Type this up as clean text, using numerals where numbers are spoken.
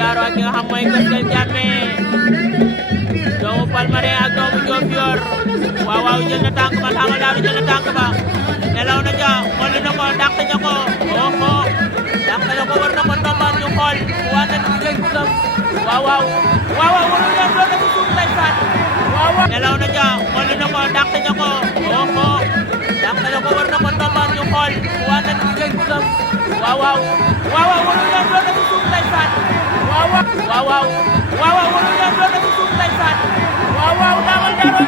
Daro ak ki nga xam mooy Kër Diame doomu Palmarin ak doomu Diofior waaw waaw jël na tànk ba Ama Lamine jël na tànk ba nelaw na ja molli na ko dàq na ko oho dàq na ko war na ko ndombaat ñu xool waane na jël gudam waaw waaw waaw waaw waru leen doon na ci suuf ndeysaan waaw waaw nelaw na ja molli na ko dàq na ko oho dàq na ko war na ko ndombaat ñu xool waane na jël gudam waaw waaw waaw waaw waru leen doon na ci suuf ndeysaan waaw waaw waaw waaw waaw waaw waru leen doon na ci suuf ndeysaan waaw waaw Ama Daro